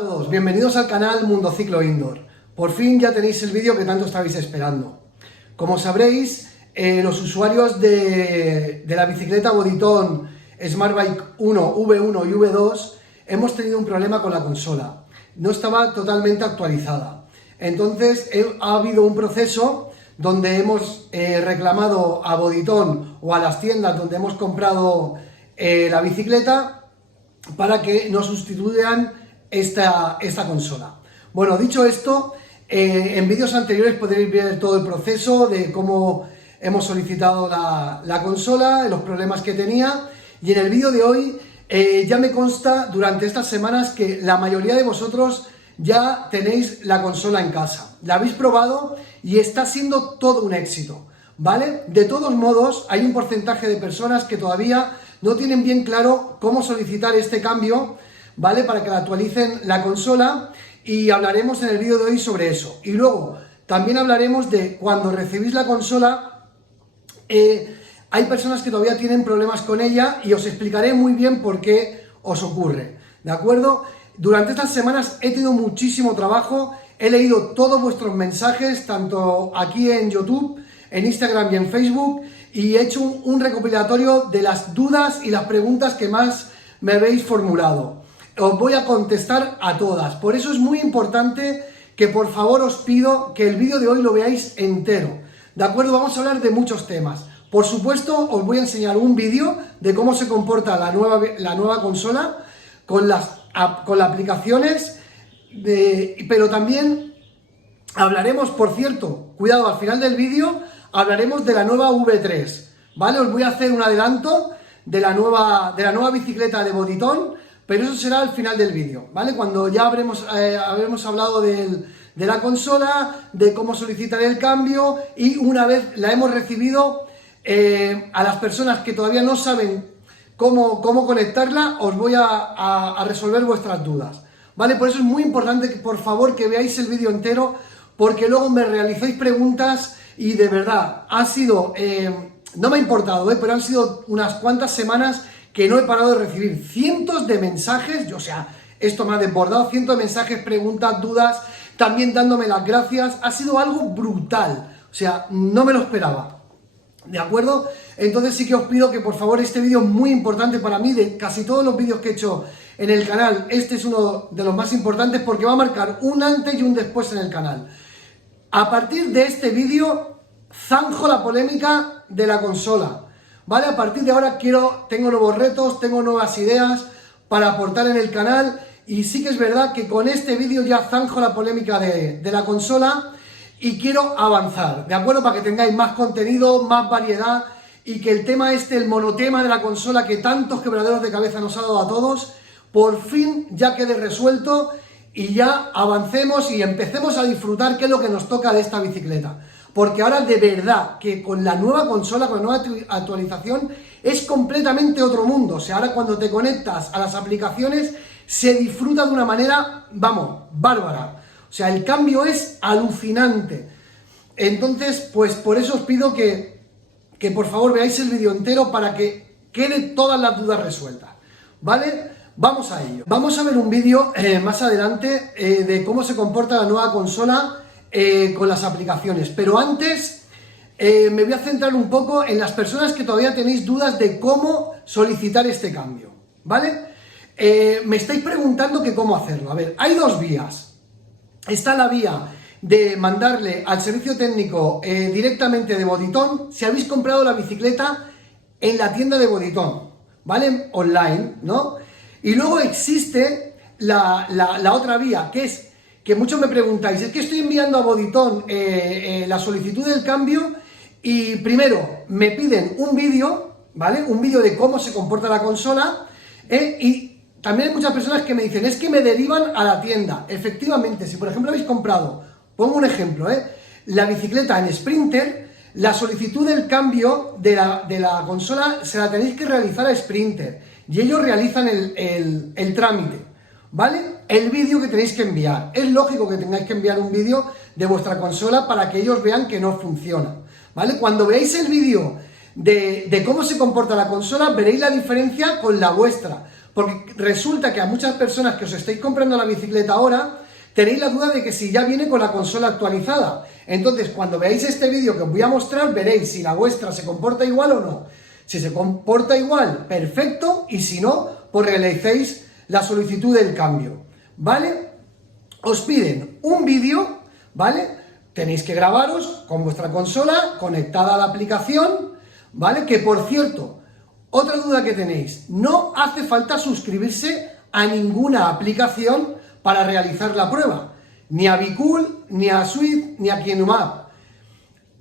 Hola a todos, bienvenidos al canal Mundo Ciclo Indoor. Por fin ya tenéis el vídeo que tanto estabais esperando. Como sabréis, los usuarios de la bicicleta Bodyton Smartbike 1, V1 y V2 hemos tenido un problema con la consola. No estaba totalmente actualizada. Entonces ha habido un proceso donde hemos reclamado a Bodyton o a las tiendas donde hemos comprado la bicicleta para que nos sustituyan esta consola. Bueno, dicho esto, en vídeos anteriores podréis ver todo el proceso de cómo hemos solicitado la consola, los problemas que tenía, y en el vídeo de hoy ya me consta durante estas semanas que la mayoría de vosotros ya tenéis la consola en casa, la habéis probado y está siendo todo un éxito, ¿vale? De todos modos, hay un porcentaje de personas que todavía no tienen bien claro cómo solicitar este cambio, ¿vale? Para que la actualicen la consola, y hablaremos en el vídeo de hoy sobre eso. Y luego también hablaremos de cuando recibís la consola, hay personas que todavía tienen problemas con ella y os explicaré muy bien por qué os ocurre, ¿de acuerdo? Durante estas semanas he tenido muchísimo trabajo, he leído todos vuestros mensajes, tanto aquí en YouTube, en Instagram y en Facebook, y he hecho un recopilatorio de las dudas y las preguntas que más me habéis formulado. Os voy a contestar a todas, por eso es muy importante que por favor os pido que el vídeo de hoy lo veáis entero, ¿de acuerdo? Vamos a hablar de muchos temas. Por supuesto, os voy a enseñar un vídeo de cómo se comporta la nueva consola con las aplicaciones, pero también hablaremos, por cierto, cuidado, al final del vídeo hablaremos de la nueva V3, ¿vale? Os voy a hacer un adelanto de la nueva bicicleta de Bodyton, pero eso será al final del vídeo, ¿vale? Cuando ya habremos hablado de la consola, de cómo solicitar el cambio, y una vez la hemos recibido, a las personas que todavía no saben cómo conectarla, os voy a resolver vuestras dudas, ¿vale? Por eso es muy importante que por favor que veáis el vídeo entero, porque luego me realicéis preguntas y de verdad ha sido, no me ha importado, pero han sido unas cuantas semanas que no he parado de recibir cientos de mensajes, o sea, esto me ha desbordado, cientos de mensajes, preguntas, dudas, también dándome las gracias, ha sido algo brutal, o sea, no me lo esperaba, ¿de acuerdo? Entonces sí que os pido que por favor, este vídeo es muy importante para mí, de casi todos los vídeos que he hecho en el canal, este es uno de los más importantes porque va a marcar un antes y un después en el canal. A partir de este vídeo, zanjo la polémica de la consola, ¿vale? A partir de ahora tengo nuevos retos, tengo nuevas ideas para aportar en el canal, y sí que es verdad que con este vídeo ya zanjo la polémica de la consola y quiero avanzar, ¿de acuerdo? Para que tengáis más contenido, más variedad, y que el tema el monotema de la consola que tantos quebraderos de cabeza nos ha dado a todos, por fin ya quede resuelto y ya avancemos y empecemos a disfrutar qué es lo que nos toca de esta bicicleta. Porque ahora de verdad que con la nueva consola, con la nueva actualización, es completamente otro mundo. O sea, ahora cuando te conectas a las aplicaciones se disfruta de una manera, vamos, bárbara. O sea, el cambio es alucinante. Entonces, pues por eso os pido que por favor veáis el vídeo entero para que queden todas las dudas resueltas, ¿vale? Vamos a ello. Vamos a ver un vídeo más adelante de cómo se comporta la nueva consola con las aplicaciones, pero antes me voy a centrar un poco en las personas que todavía tenéis dudas de cómo solicitar este cambio, ¿vale? Me estáis preguntando que cómo hacerlo. A ver, hay dos vías. Está la vía de mandarle al servicio técnico directamente de Bodyton si habéis comprado la bicicleta en la tienda de Bodyton, ¿vale? Online, ¿no? Y luego existe la otra vía, que es que muchos me preguntáis, es que estoy enviando a Bodyton la solicitud del cambio y primero me piden un vídeo, ¿vale? Un vídeo de cómo se comporta la consola, y también hay muchas personas que me dicen, es que me derivan a la tienda. Efectivamente, si por ejemplo habéis comprado, pongo un ejemplo, la bicicleta en Sprinter, la solicitud del cambio de la consola se la tenéis que realizar a Sprinter y ellos realizan el trámite, ¿vale? El vídeo que tenéis que enviar. Es lógico que tengáis que enviar un vídeo de vuestra consola para que ellos vean que no funciona, ¿vale? Cuando veáis el vídeo de cómo se comporta la consola, veréis la diferencia con la vuestra, Porque resulta que a muchas personas que os estáis comprando la bicicleta ahora, tenéis la duda de que si ya viene con la consola actualizada. Entonces, cuando veáis este vídeo que os voy a mostrar, veréis si la vuestra se comporta igual o no. Si se comporta igual, perfecto, y si no, pues realicéis la solicitud del cambio, ¿vale? Os piden un vídeo, ¿vale? Tenéis que grabaros con vuestra consola conectada a la aplicación, ¿vale? Que por cierto, otra duda que tenéis, no hace falta suscribirse a ninguna aplicación para realizar la prueba, ni a Bicool, ni a Swift, ni a KinoMap.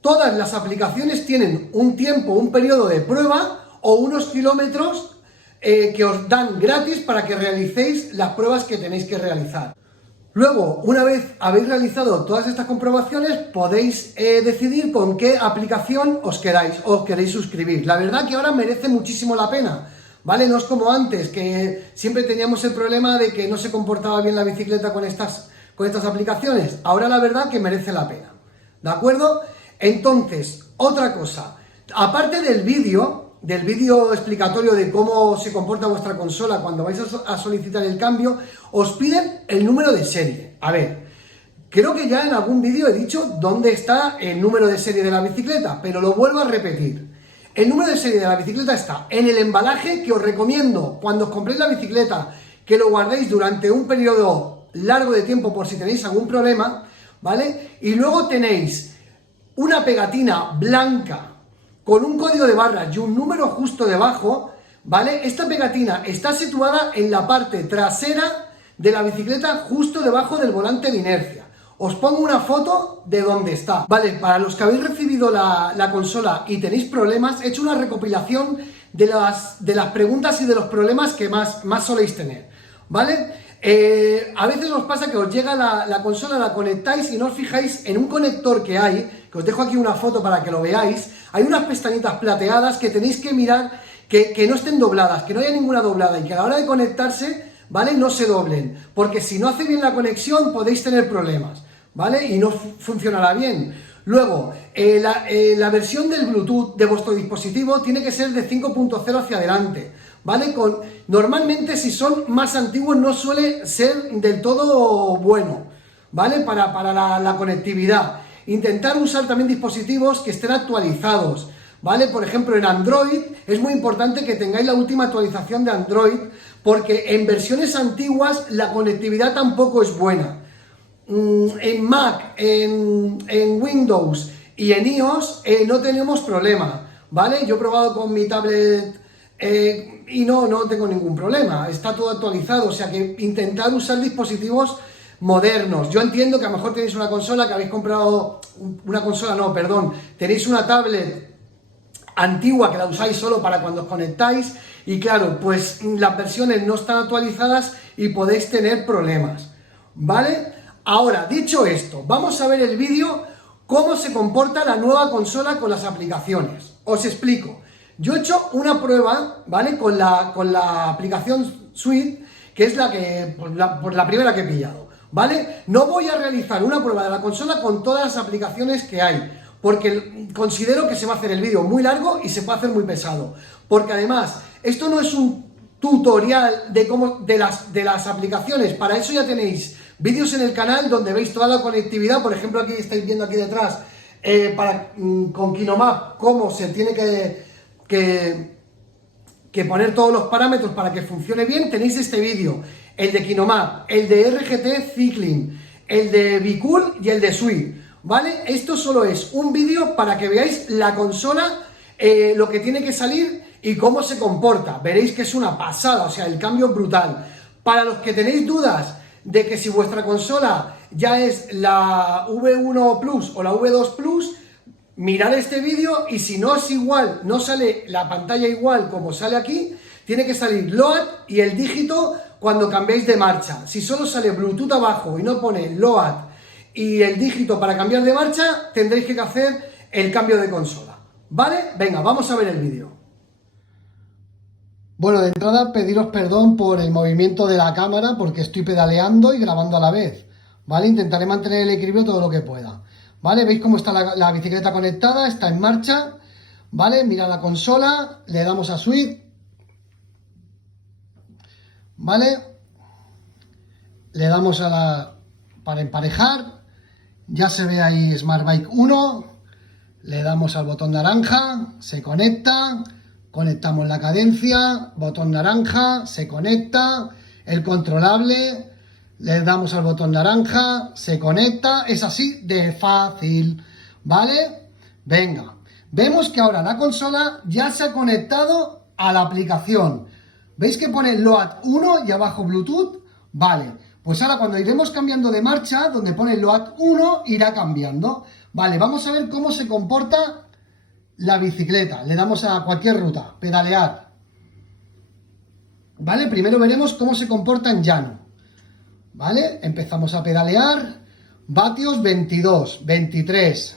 Todas las aplicaciones tienen un tiempo, un periodo de prueba o unos kilómetros que os dan gratis para que realicéis las pruebas que tenéis que realizar. Luego, una vez habéis realizado todas estas comprobaciones, podéis decidir con qué aplicación os quedáis o os queréis suscribir. La verdad que ahora merece muchísimo la pena, ¿vale? No es como antes, que siempre teníamos el problema de que no se comportaba bien la bicicleta con estas aplicaciones. Ahora la verdad que merece la pena, ¿de acuerdo? Entonces, otra cosa, aparte del vídeo explicatorio de cómo se comporta vuestra consola cuando vais a solicitar el cambio, os piden el número de serie. A ver, creo que ya en algún vídeo he dicho dónde está el número de serie de la bicicleta, pero lo vuelvo a repetir. El número de serie de la bicicleta está en el embalaje, que os recomiendo cuando os compréis la bicicleta que lo guardéis durante un periodo largo de tiempo por si tenéis algún problema, ¿vale? Y luego tenéis una pegatina blanca con un código de barras y un número justo debajo, ¿vale? Esta pegatina está situada en la parte trasera de la bicicleta, justo debajo del volante de inercia. Os pongo una foto de dónde está. Vale, para los que habéis recibido la consola y tenéis problemas, he hecho una recopilación de las preguntas y de los problemas que más soléis tener, ¿vale? A veces os pasa que os llega la consola, la conectáis y no os fijáis en un conector que hay, que os dejo aquí una foto para que lo veáis. Hay unas pestañitas plateadas que tenéis que mirar que no estén dobladas, que no haya ninguna doblada y que a la hora de conectarse, ¿vale? No se doblen, porque si no hace bien la conexión podéis tener problemas, ¿vale? Y no funcionará bien. Luego, la versión del Bluetooth de vuestro dispositivo tiene que ser de 5.0 hacia adelante, ¿vale? Normalmente si son más antiguos no suele ser del todo bueno, ¿vale? Para la conectividad. Intentar usar también dispositivos que estén actualizados, ¿vale? Por ejemplo, en Android es muy importante que tengáis la última actualización de Android, porque en versiones antiguas la conectividad tampoco es buena. En Mac, en Windows y en iOS no tenemos problema, ¿vale? Yo he probado con mi tablet y no tengo ningún problema, está todo actualizado, o sea que intentad usar dispositivos modernos. Yo entiendo que a lo mejor tenéis una consola que habéis comprado, tenéis una tablet antigua que la usáis solo para cuando os conectáis y claro, pues las versiones no están actualizadas y podéis tener problemas, ¿vale? Ahora, dicho esto, vamos a ver el vídeo cómo se comporta la nueva consola con las aplicaciones. Os explico. Yo he hecho una prueba, ¿vale? Con la aplicación Swift, que es la primera que he pillado, ¿vale? No voy a realizar una prueba de la consola con todas las aplicaciones que hay, porque considero que se va a hacer el vídeo muy largo y se puede hacer muy pesado. Porque además, esto no es un tutorial de las aplicaciones, para eso ya tenéis vídeos en el canal donde veis toda la conectividad. Por ejemplo, aquí estáis viendo aquí detrás con KinoMap cómo se tiene que poner todos los parámetros para que funcione bien. Tenéis este vídeo, el de KinoMap, el de RGT Cycling, el de Bicool y el de Swift, ¿vale? Esto solo es un vídeo para que veáis la consola, lo que tiene que salir y cómo se comporta. Veréis que es una pasada, o sea, el cambio es brutal. Para los que tenéis dudas de que si vuestra consola ya es la V1 Plus o la V2 Plus, mirad este vídeo y si no es igual, no sale la pantalla igual como sale aquí, tiene que salir LOAD y el dígito cuando cambiéis de marcha. Si solo sale Bluetooth abajo y no pone LOAD y el dígito para cambiar de marcha, tendréis que hacer el cambio de consola, ¿vale? Venga, vamos a ver el vídeo. Bueno, de entrada pediros perdón por el movimiento de la cámara porque estoy pedaleando y grabando a la vez, ¿vale? Intentaré mantener el equilibrio todo lo que pueda, ¿vale? ¿Veis cómo está la bicicleta conectada? Está en marcha, ¿vale? Mira la consola, le damos a Swift. ¿vale? Le damos para emparejar, ya se ve ahí Smart Bike 1, le damos al botón naranja, se conecta, conectamos la cadencia, botón naranja, se conecta, el controlable, le damos al botón naranja, se conecta, es así de fácil, ¿vale? Venga, vemos que ahora la consola ya se ha conectado a la aplicación. ¿Veis que pone Load 1 y abajo Bluetooth? Vale, pues ahora cuando iremos cambiando de marcha, donde pone Load 1, irá cambiando. Vale, vamos a ver cómo se comporta la bicicleta. Le damos a cualquier ruta, pedalear. Vale, primero veremos cómo se comporta en llano. Vale, empezamos a pedalear. Vatios 22, 23.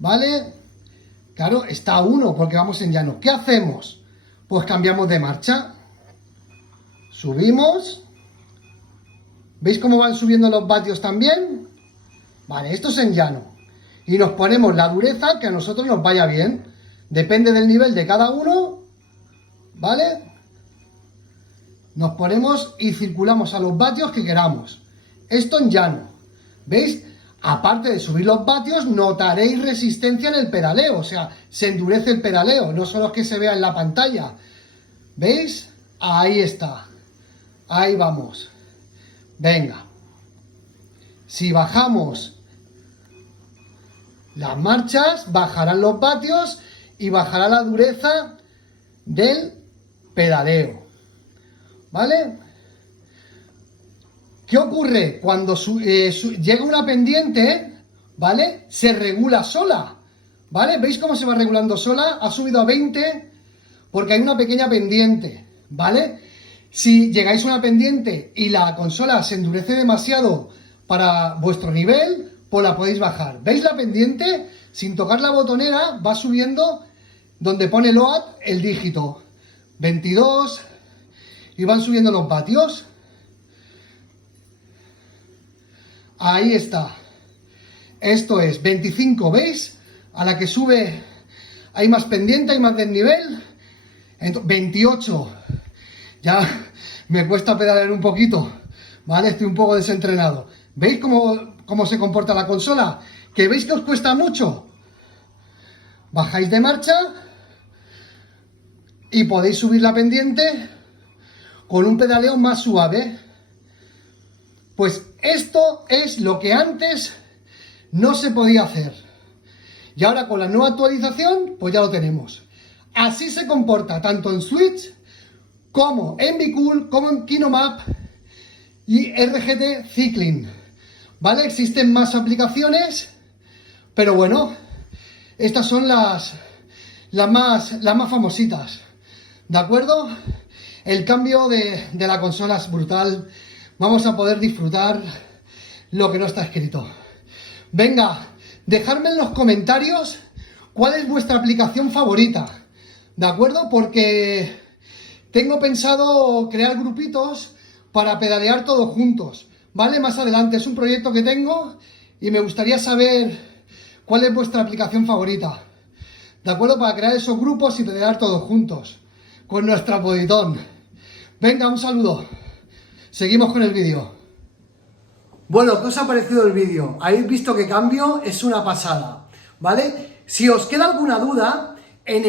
Vale, claro, está a 1 porque vamos en llano. ¿Qué hacemos? Pues cambiamos de marcha. Subimos. ¿Veis cómo van subiendo los vatios también? Vale, esto es en llano. Y nos ponemos la dureza que a nosotros nos vaya bien. Depende del nivel de cada uno. ¿Vale? Nos ponemos y circulamos a los vatios que queramos. Esto en llano. ¿Veis? Aparte de subir los vatios, notaréis resistencia en el pedaleo. O sea, se endurece el pedaleo. No solo es que se vea en la pantalla. ¿Veis? Ahí está. Ahí vamos. Venga. Si bajamos las marchas, bajarán los vatios y bajará la dureza del pedaleo. ¿Vale? ¿Qué ocurre? Cuando llega una pendiente, ¿vale? Se regula sola, ¿vale? ¿Veis cómo se va regulando sola? Ha subido a 20 porque hay una pequeña pendiente, ¿vale? Si llegáis a una pendiente y la consola se endurece demasiado para vuestro nivel, pues la podéis bajar. ¿Veis la pendiente? Sin tocar la botonera va subiendo donde pone Load el dígito 22 y van subiendo los vatios. Ahí está. Esto es 25, ¿veis? A la que sube hay más pendiente, hay más desnivel. 28. Ya me cuesta pedalear un poquito, ¿vale? Estoy un poco desentrenado. ¿Veis cómo se comporta la consola? ¿Que veis que os cuesta mucho? Bajáis de marcha y podéis subir la pendiente con un pedaleo más suave. Pues esto es lo que antes no se podía hacer. Y ahora con la nueva actualización, pues ya lo tenemos. Así se comporta tanto en Switch como en Bicool, como en KinoMap y RGT Cycling. ¿Vale? Existen más aplicaciones, pero bueno, estas son las más famositas. ¿De acuerdo? El cambio de la consola es brutal. Vamos a poder disfrutar lo que no está escrito. Venga, dejadme en los comentarios cuál es vuestra aplicación favorita. ¿De acuerdo? Porque tengo pensado crear grupitos para pedalear todos juntos. ¿Vale? Más adelante. Es un proyecto que tengo y me gustaría saber cuál es vuestra aplicación favorita. ¿De acuerdo? Para crear esos grupos y pedalear todos juntos con nuestra Boditón. Venga, un saludo. Seguimos con el vídeo. Bueno, ¿qué os ha parecido el vídeo? ¿Habéis visto que cambio? Es una pasada, ¿vale? Si os queda alguna duda, en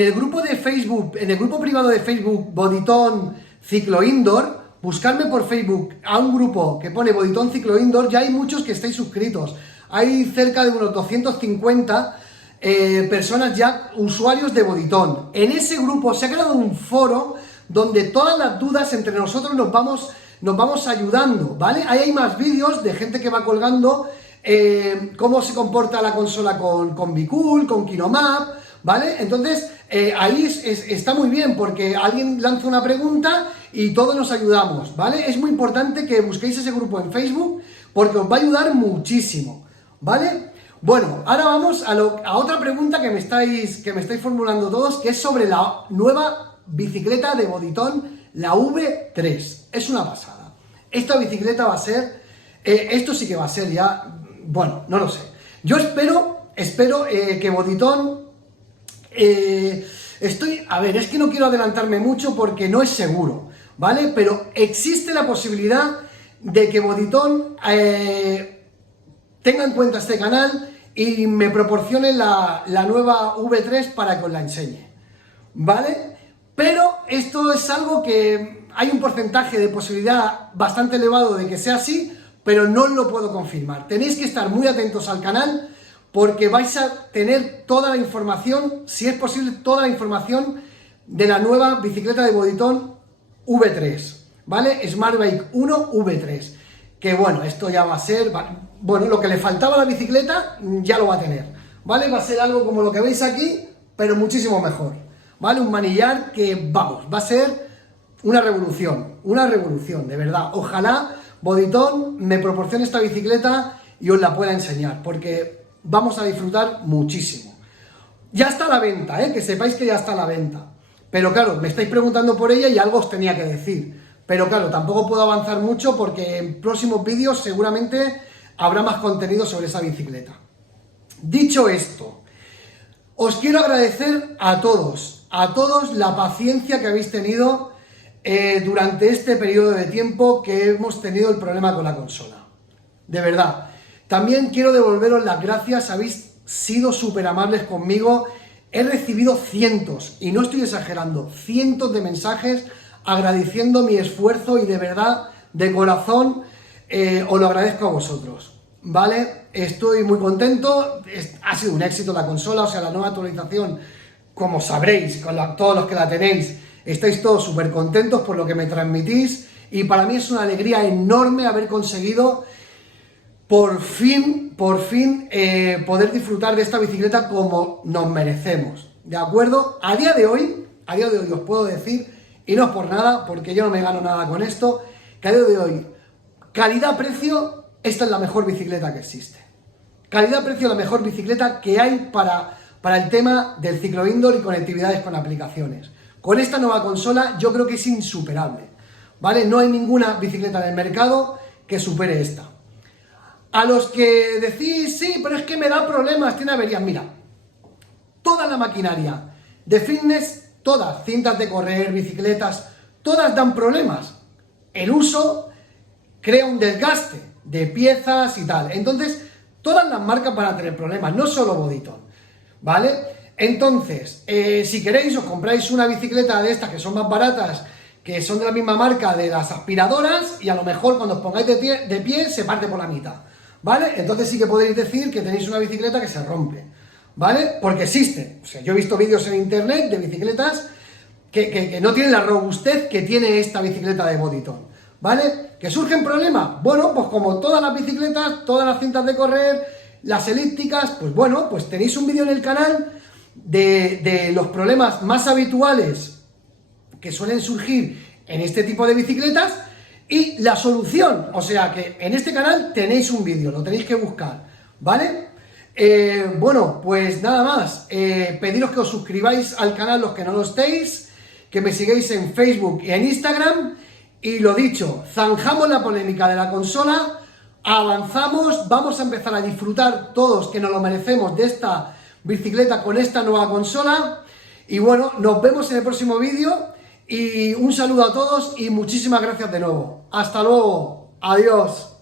el grupo de Facebook, en el grupo privado de Facebook Boditón Ciclo Indoor, buscarme por Facebook a un grupo que pone Boditón Ciclo Indoor, ya hay muchos que estáis suscritos. Hay cerca de unos 250 personas ya, usuarios de Boditón. En ese grupo se ha creado un foro donde todas las dudas entre nosotros nos vamos ayudando, ¿vale? Ahí hay más vídeos de gente que va colgando cómo se comporta la consola con Bicool, con KinoMap, ¿vale? Entonces, ahí está muy bien porque alguien lanza una pregunta y todos nos ayudamos, ¿vale? Es muy importante que busquéis ese grupo en Facebook porque os va a ayudar muchísimo, ¿vale? Bueno, ahora vamos a otra pregunta que me estáis formulando todos, que es sobre la nueva bicicleta de Boditón, la V3. Es una pasada. Esta bicicleta va a ser, esto sí que va a ser ya, bueno, no lo sé. Yo espero que Boditón, a ver, es que no quiero adelantarme mucho porque no es seguro, ¿vale? Pero existe la posibilidad de que Bodytone tenga en cuenta este canal y me proporcione la nueva V3 para que os la enseñe, ¿vale? Pero esto es algo que hay un porcentaje de posibilidad bastante elevado de que sea así, pero no lo puedo confirmar. Tenéis que estar muy atentos al canal porque vais a tener toda la información, si es posible, toda la información de la nueva bicicleta de Bodytone V3, ¿vale? Smart Bike 1 V3. Que bueno, esto ya va a ser, bueno, lo que le faltaba a la bicicleta ya lo va a tener, ¿vale? Va a ser algo como lo que veis aquí, pero muchísimo mejor, ¿vale? Un manillar que, vamos, va a ser una revolución, de verdad. Ojalá Bodytone me proporcione esta bicicleta y os la pueda enseñar, porque vamos a disfrutar muchísimo. Ya está a la venta, que sepáis que ya está a la venta. Pero claro, me estáis preguntando por ella y algo os tenía que decir. Pero claro, tampoco puedo avanzar mucho porque en próximos vídeos seguramente habrá más contenido sobre esa bicicleta. Dicho esto, os quiero agradecer a todos la paciencia que habéis tenido durante este periodo de tiempo que hemos tenido el problema con la consola. De verdad. También quiero devolveros las gracias, habéis sido súper amables conmigo. He recibido cientos, y no estoy exagerando, cientos de mensajes agradeciendo mi esfuerzo y de verdad, de corazón, os lo agradezco a vosotros, ¿vale? Estoy muy contento, ha sido un éxito la consola, o sea, la nueva actualización, como sabréis, todos los que la tenéis, estáis todos súper contentos por lo que me transmitís y para mí es una alegría enorme haber conseguido por fin poder disfrutar de esta bicicleta como nos merecemos, ¿de acuerdo? A día de hoy os puedo decir, y no es por nada, porque yo no me gano nada con esto, que a día de hoy, calidad-precio, esta es la mejor bicicleta que existe. Calidad-precio, la mejor bicicleta que hay para el tema del ciclo indoor y conectividades con aplicaciones. Con esta nueva consola yo creo que es insuperable, ¿vale? No hay ninguna bicicleta en el mercado que supere esta. A los que decís, sí, pero es que me da problemas, tiene averías, mira, toda la maquinaria de fitness, todas, cintas de correr, bicicletas, todas dan problemas. El uso crea un desgaste de piezas y tal. Entonces, todas las marcas van a tener problemas, no solo Bodytone, ¿vale? Entonces, si queréis, os compráis una bicicleta de estas que son más baratas, que son de la misma marca de las aspiradoras, y a lo mejor cuando os pongáis de pie se parte por la mitad, ¿vale? Entonces sí que podéis decir que tenéis una bicicleta que se rompe, ¿vale? Porque existe. O sea, yo he visto vídeos en internet de bicicletas que no tienen la robustez que tiene esta bicicleta de Bodytone, ¿vale? ¿Que surgen problemas? Bueno, pues como todas las bicicletas, todas las cintas de correr, las elípticas, pues bueno, pues tenéis un vídeo en el canal de los problemas más habituales que suelen surgir en este tipo de bicicletas y la solución. O sea que en este canal tenéis un vídeo, lo tenéis que buscar, ¿vale? Bueno, pues nada más, pediros que os suscribáis al canal los que no lo estéis, que me sigáis en Facebook y en Instagram, y lo dicho, zanjamos la polémica de la consola, avanzamos, vamos a empezar a disfrutar todos, que nos lo merecemos, de esta bicicleta con esta nueva consola, y bueno, nos vemos en el próximo vídeo, y un saludo a todos y muchísimas gracias de nuevo. Hasta luego, adiós.